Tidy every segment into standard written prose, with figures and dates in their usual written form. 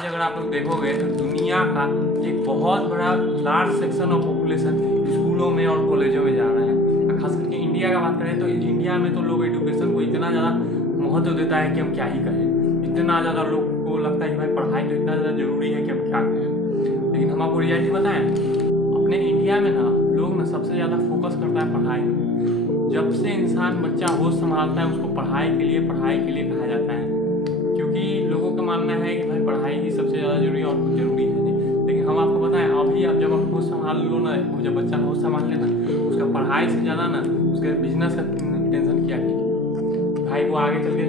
आज अगर आप लोग देखोगे तो दुनिया का एक बहुत बड़ा लार्ज सेक्शन ऑफ पॉपुलेशन स्कूलों में और कॉलेजों में जा रहा है। खास करके इंडिया का बात करें तो इंडिया में तो लोग एजुकेशन को इतना ज़्यादा महत्व देता है कि हम क्या ही कहें। इतना ज़्यादा लोग को लगता है कि भाई पढ़ाई तो इतना ज़्यादा जरूरी है कि हम क्या कहें। लेकिन हम आपको रियलिटी बताएं, अपने इंडिया में ना लोग ना सबसे ज़्यादा फोकस करता है पढ़ाई में। जब से इंसान बच्चा होश संभालता है उसको पढ़ाई के लिए कहा जाता है, क्योंकि लोगों का मानना है कि भाई पढ़ाई ही सबसे ज़्यादा जरूरी है और कुछ जरूरी है नहीं। लेकिन हम आपको बताएं, अभी आप जब आप होश संभाल लो ना, जब बच्चा होश संभाल लेना, उसका पढ़ाई से ज़्यादा ना उसके बिजनेस का टेंशन किया कि भाई वो आगे चल के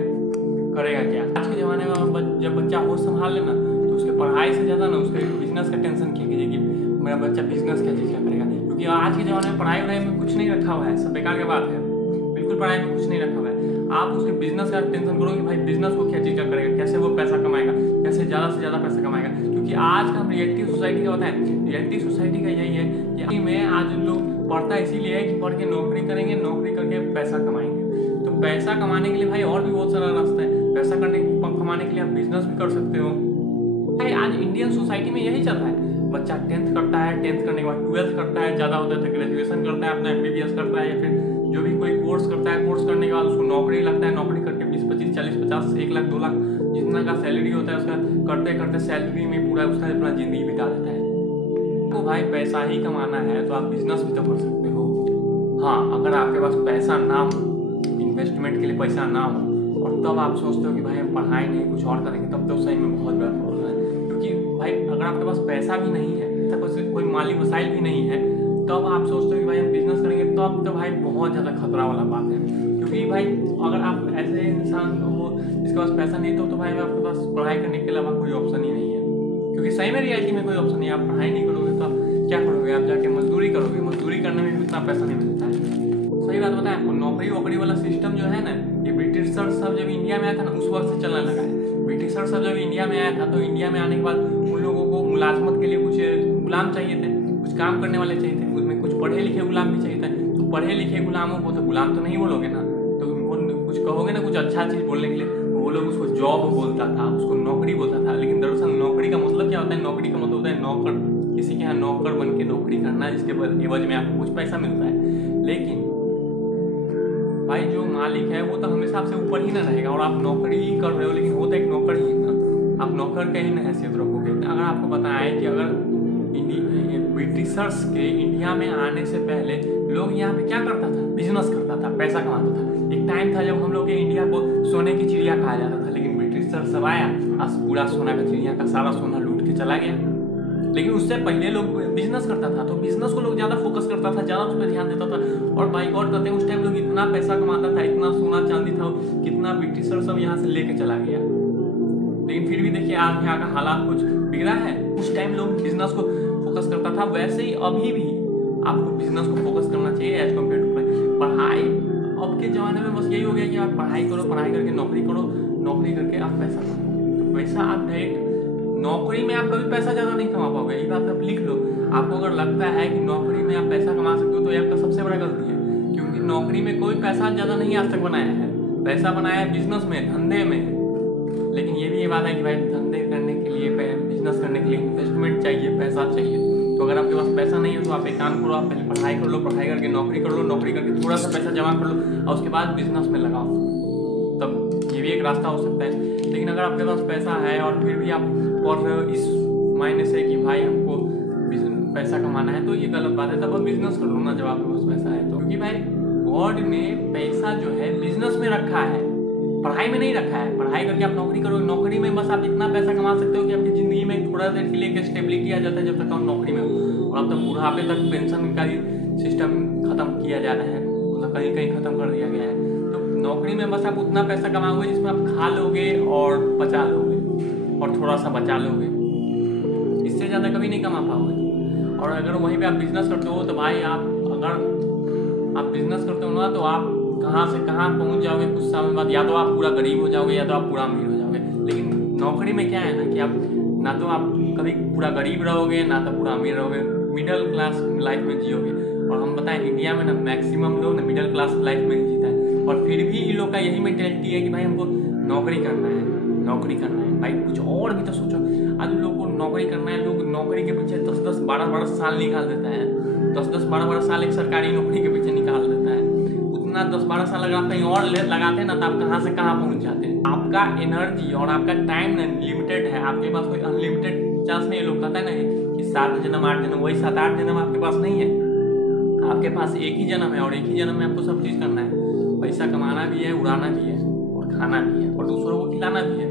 करेगा क्या। आज के ज़माने में जब बच्चा होश संभाल लेना तो उसके पढ़ाई से ज़्यादा ना उसके बिजनेस का टेंशन किया कीजिए कि मेरा बच्चा बिजनेस क्या चीज़ क्या करेगा। क्योंकि आज के ज़माने में पढ़ाई वढ़ाई में कुछ नहीं रखा हुआ है, सब बेकार की बात है। बिल्कुल पढ़ाई में कुछ नहीं रखा हुआ है। आप उसके बिजनेस का टेंशन करो कि भाई बिजनेस को क्या चीज़ का करेगा, कैसे वो पैसा कमाएगा, कैसे ज़्यादा से ज़्यादा पैसा कमाएगा। क्योंकि आज का हम रियलिटी सोसाइटी का बताएं, रियलिटी सोसाइटी का यही है कि में आज लोग पढ़ता इसीलिए है कि पढ़ के नौकरी करेंगे, नौकरी करके पैसा कमाएंगे। तो पैसा कमाने के लिए भाई और भी बहुत सारा रास्ता है। पैसा कमाने के लिए आप बिजनेस भी कर सकते हो। भाई आज इंडियन सोसाइटी में यही चल रहा है। बच्चा 10th करता है, 10th करने के बाद 12th करता है, ज़्यादा होता है तो ग्रेजुएशन करता है, अपना MBBS करता है, या फिर जो भी कोई कोर्स करता है। कोर्स करने के बाद उसको नौकरी लगता है, नौकरी करके 20, 25, 40, 50, 1 लाख 2 लाख जितना का सैलरी होता है उसका करते करते सैलरी में पूरा उसका अपना ज़िंदगी बिता देता है। तो भाई पैसा ही कमाना है तो आप बिजनेस भी तो कर सकते हो। हाँ, अगर आपके पास पैसा ना हो, इन्वेस्टमेंट के लिए पैसा ना हो, और तब आप सोचते हो कि भाई हम पढ़ाई नहीं कुछ और करेंगे, तब तो सही में बहुत बड़ा प्रॉब्लम है। क्योंकि भाई अगर आपके पास पैसा भी नहीं है, कोई माली वसाइल भी नहीं है, तब आप सोचते हो कि भाई हम बिजनेस करेंगे, तब तो भाई बहुत ज़्यादा खतरा वाला बात है। क्योंकि भाई अगर आप ऐसे इंसान हो जिसके पास पैसा नहीं तो भाई आपके पास पढ़ाई करने के अलावा कोई ऑप्शन ही नहीं है। क्योंकि सही में रियलिटी में कोई ऑप्शन नहीं है। आप पढ़ाई नहीं करोगे तो आप क्या करोगे? आप जाके मजदूरी करोगे, मजदूरी करने में भी उतना पैसा नहीं मिलता है। सही बात बताएं आपको, नौकरी वोकरी वाला सिस्टम जो है ना, ये ब्रिटिशर सब जब इंडिया में आया था ना उस वक्त से चलने लगा है। ब्रिटिशर सब जब इंडिया में आया था तो इंडिया में आने के बाद उन लोगों को मुलाजमत के लिए कुछ गुलाम चाहिए थे, कुछ काम करने वाले चाहिए थे, उसमें कुछ पढ़े लिखे गुलाम भी चाहिए थे। तो पढ़े लिखे गुलामों को तो गुलाम तो नहीं बोलोगे ना, तो कुछ कहोगे ना कुछ अच्छा चीज़ बोलने के लिए, तो वो लोग उसको जॉब बोलता था, उसको नौकरी बोलता था। लेकिन दरअसल नौकरी का मतलब क्या होता है? नौकरी का मतलब होता है नौकर, किसी के यहाँ नौकर बन के नौकरी करना है जिसके एवज में आपको कुछ पैसा मिलता है। लेकिन भाई जो मालिक है वो तो हमेशा आपसे ऊपर ही ना रहेगा, और आप नौकरी ही कर रहे हो लेकिन वो तो एक नौकर ही है ना, आप नौकर के ही ना हैसियत रखोगे। अगर आपको पता है कि अगर ब्रिटिशर्स के इंडिया में आने से पहले लोग यहाँ पे क्या करता था? बिजनेस करता था, पैसा कमाता था। एक टाइम था जब हम लोग के इंडिया को सोने की चिड़िया कहा जाता था, लेकिन ब्रिटिशर सब आया, आज पूरा सोना का चिड़िया का सारा सोना लूट के चला गया। लेकिन उससे पहले लोग बिजनेस करता था, तो बिजनेस को लोग ज़्यादा फोकस करता था, ज़्यादा उस पर ध्यान देता था। और बाई गॉड कहते हैं उस टाइम लोग इतना पैसा कमाता था, इतना सोना चांदी था, कितना ब्रिटिशर सब यहाँ से लेके चला गया। लेकिन फिर भी देखिए आज यहाँ का हालात कुछ बिगड़ा है। उस टाइम लोग बिजनेस को फोकस करता था, वैसे ही अभी भी आपको बिजनेस को फोकस करना चाहिए एज कम्पेयर टू पढ़ाई। अब के ज़माने में बस यही हो गया कि आप पढ़ाई करो, पढ़ाई करके नौकरी करो, नौकरी करके आप पैसा कमाओ। तो पैसा आप डायरेक्ट नौकरी में आप कभी पैसा ज़्यादा नहीं कमा पाओगे, ये बात आप लिख लो। आपको अगर लगता है कि नौकरी में आप पैसा कमा सकते हो तो ये आपका सबसे बड़ा गलती है। क्योंकि नौकरी में कोई पैसा ज़्यादा नहीं आज तक बनाया है, पैसा बनाया है बिजनेस में, धंधे में। लेकिन ये भी ये बात है कि भाई धंधे करने के लिए, बिजनेस करने के लिए इन्वेस्टमेंट चाहिए, पैसा चाहिए। तो अगर आपके पास पैसा नहीं है तो आप एक काम करो, आप पहले पढ़ाई कर लो, पढ़ाई करके नौकरी कर लो, नौकरी करके थोड़ा सा पैसा जमा कर लो और उसके बाद बिजनेस में लगाओ। तब ये भी एक रास्ता हो सकता है। लेकिन अगर आपके पास पैसा है और फिर भी आप पढ़ रहे हो इस मायने से कि भाई हमको पैसा कमाना है, तो ये गलत बात है। तब आप बिजनेस कर लो ना जब आपके पास पैसा है तो। क्योंकि भाई गॉड ने पैसा जो है बिजनेस में रखा है, पढ़ाई में नहीं रखा है। पढ़ाई करके आप नौकरी करो, नौकरी में बस आप इतना पैसा कमा सकते हो कि आपकी ज़िंदगी में थोड़ा देर के लिए एक स्टेबिलिटी आ जाता है जब तक आप नौकरी में हो। और अब तक बुढ़ापे तक पेंशन का ही सिस्टम खत्म किया जा रहा है, मतलब कहीं कहीं खत्म कर दिया गया है। तो नौकरी में बस आप उतना पैसा कमाओगे जिसमें आप खा लोगे और बचा लोगे और थोड़ा सा बचा लोगे, इससे ज़्यादा कभी नहीं कमा पाओगे। और अगर वहीं पे आप बिजनेस करते हो तो भाई अगर आप बिजनेस करते हो ना तो आप कहाँ से कहाँ पहुँच जाओगे कुछ समय बाद। या तो आप पूरा गरीब हो जाओगे या तो आप पूरा अमीर हो जाओगे। लेकिन नौकरी में क्या है ना कि आप ना तो आप कभी पूरा गरीब रहोगे ना तो पूरा अमीर रहोगे, मिडिल क्लास लाइफ में जियोगे। और हम बताएं इंडिया में ना मैक्सिमम लोग ना मिडिल क्लास लाइफ में ही जीता है। और फिर भी इन लोग का यही मेंटेलिटी है कि भाई हमको नौकरी करना है, नौकरी करना है। भाई कुछ और भी तो सोचो। आज लोग को नौकरी करना है, लोग नौकरी के पीछे 10-10, 12-12 साल निकाल देता है। 10-10, 12-12 साल एक सरकारी नौकरी के पीछे निकाल देता है। उतना 10-12 साल अगर आप कहीं और लगाते हैं ना, तो आप कहाँ से कहाँ पहुँच जाते हैं। आपका एनर्जी और आपका टाइम लिमिटेड है, आपके पास कोई अनलिमिटेड चांस नहीं है। लोग कहते हैं ना कि 7 जन्म 8 जन्म, वही 7-8 जन्म आपके पास नहीं है। आपके पास एक ही जन्म है, और एक ही जन्म में आपको सब चीज़ करना है। पैसा कमाना भी है, उड़ाना भी है, और खाना भी है, और दूसरों को खिलाना भी है।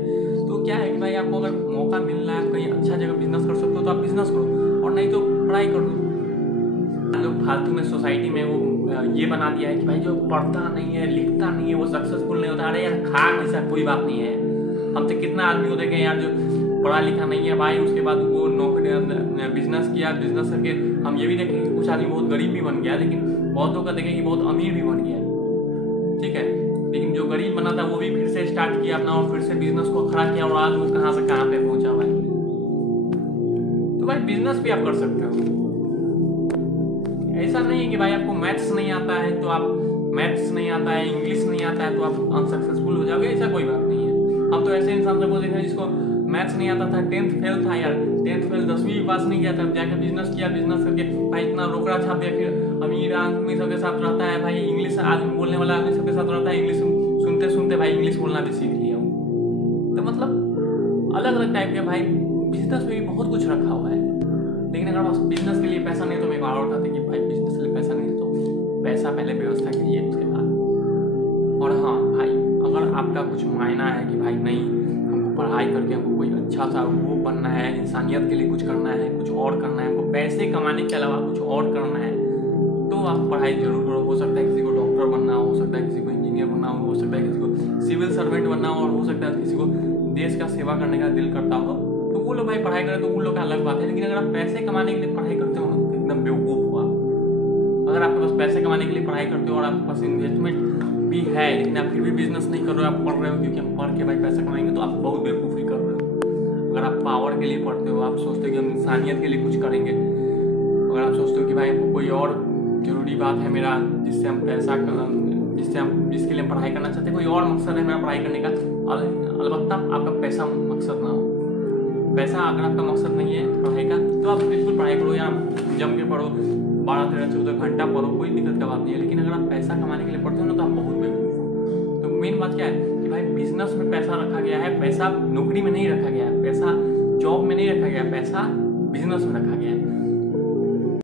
तो क्या है कि भाई आपको अगर मौका मिल रहा है, आप कहीं अच्छा जगह बिजनेस कर सकते हो तो आप बिजनेस करो, और नहीं तो पढ़ाई कर लो। लोग फालतू में सोसाइटी में वो ये बना दिया है कि भाई जो पढ़ता नहीं है, लिखता नहीं है, वो सक्सेसफुल नहीं होता। अरे यार खाक ऐसा कोई बात नहीं है। हम तो कितना आदमी को देखें यार जो पढ़ा लिखा नहीं है भाई, उसके बाद वो नौकरी बिजनेस किया, बिजनेस करके हम ये भी देखें कि कुछ आदमी बहुत गरीब भी बन गया, लेकिन बहुतों का देखें कि बहुत अमीर भी बन गया, ठीक है। लेकिन जो गरीब बना था वो भी फिर से स्टार्ट किया अपना, और फिर से बिजनेस को खड़ा किया, और आज वो कहाँ से कहाँ पे पहुंचा भाई। तो भाई बिजनेस भी आप कर सकते हो। ऐसा नहीं है कि भाई आपको मैथ्स नहीं आता है तो आप मैथ्स नहीं आता है, इंग्लिश नहीं आता है तो आप अनसक्सेसफुल हो जाओगे, ऐसा कोई बात नहीं है। हम तो ऐसे इंसान सबको देखे जिसको मैथ्स नहीं आता था, 10th फेल था यार, 10th फेल 10वीं भी पास नहीं किया था, जाकर बिजनेस किया, बिजनेस करके भाई इतना रोकड़ा छाप दिया। फिर अमीर आदमी सबके साथ रहता है भाई, इंग्लिश आदमी बोलने वाला आदमी सबके साथ रहता है, इंग्लिश सुनते सुनते भाई इंग्लिश बोलना भी सीख लिया हूँ। तो मतलब अलग अलग टाइप के भाई बिजनेस में भी बहुत कुछ रखा हुआ है। लेकिन अगर बस बिजनेस के लिए पैसा नहीं तो मेरे को और उठाते कि भाई बिजनेस के लिए पैसा नहीं है तो पैसा पहले व्यवस्था कीजिए उसके बाद। और हाँ भाई, अगर आपका कुछ मायना है कि भाई नहीं हमको पढ़ाई करके हमको कोई अच्छा सा वो बनना है, इंसानियत के लिए कुछ करना है, कुछ और करना है, हमको पैसे कमाने के अलावा कुछ और करना है, तो आप पढ़ाई जरूर करो। हो सकता है किसी को डॉक्टर बनना हो सकता है किसी को इंजीनियर बनना हो सकता है किसी को सिविल सर्वेंट बनना हो, और हो सकता है किसी को देश का सेवा करने का दिल करता हो, तो वो लोग भाई पढ़ाई करें तो उन लोग का अलग बात है। लेकिन अगर आप पैसे कमाने के लिए पढ़ाई करते हो ना तो एकदम बेवकूफ़ हुआ। अगर आपके पास पैसे कमाने के लिए पढ़ाई करते हो और आपके पास इन्वेस्टमेंट भी है, लेकिन आप फिर भी बिजनेस नहीं कर रहे हो, आप पढ़ रहे हो क्योंकि हम पढ़ के भाई पैसा कमाएंगे, तो आप बहुत बेवकूफ़ी कर रहे हो। अगर आप पावर के लिए पढ़ते हो, आप सोचते हो कि हम इंसानियत के लिए कुछ करेंगे, अगर आप सोचते हो कि भाई हमको कोई और जरूरी बात है मेरा जिससे हम पैसा जिसके लिए हम पढ़ाई करना चाहते हैं, कोई और मकसद है मेरा पढ़ाई करने का, अलबत्ता आपका पैसा मकसद ना हो। पैसा अगर आपका मकसद नहीं है पढ़ाई का तो आप बिल्कुल पढ़ाई करो या जम के पढ़ो, 12, 13, 14 घंटा पढ़ो, कोई दिक्कत का बात नहीं है। लेकिन अगर आप पैसा कमाने के लिए पढ़ते हो ना तो आप बहुत बेवकूफ़ हो। तो मेन बात क्या है कि भाई बिजनेस में पैसा रखा गया है, पैसा नौकरी में नहीं रखा गया है, पैसा जॉब में नहीं रखा गया है, पैसा बिजनेस में रखा गया है।